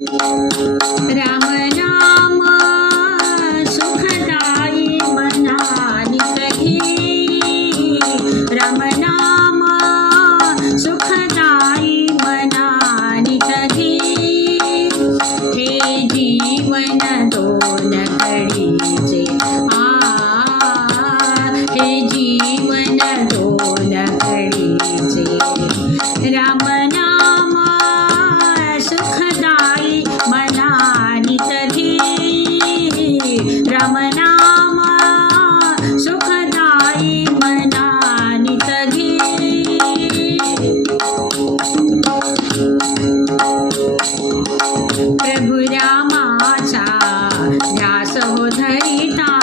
राम राम 可以晕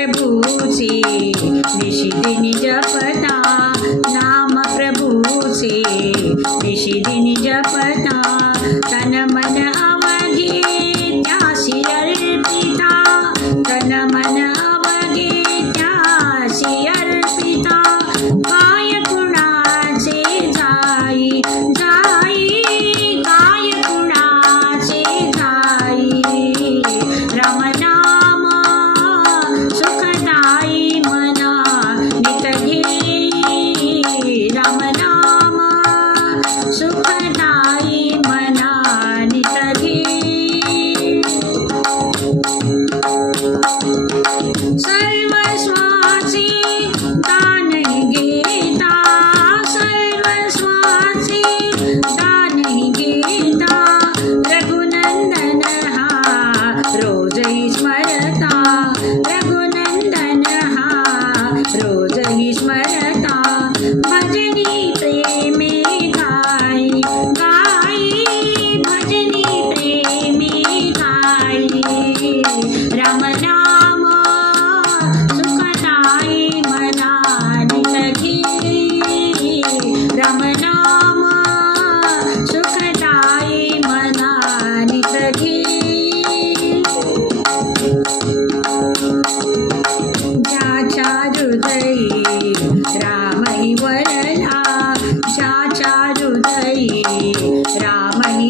प्रभु से दिन जपता नाम प्रभु से दिन जपता तन मन आ Ramani.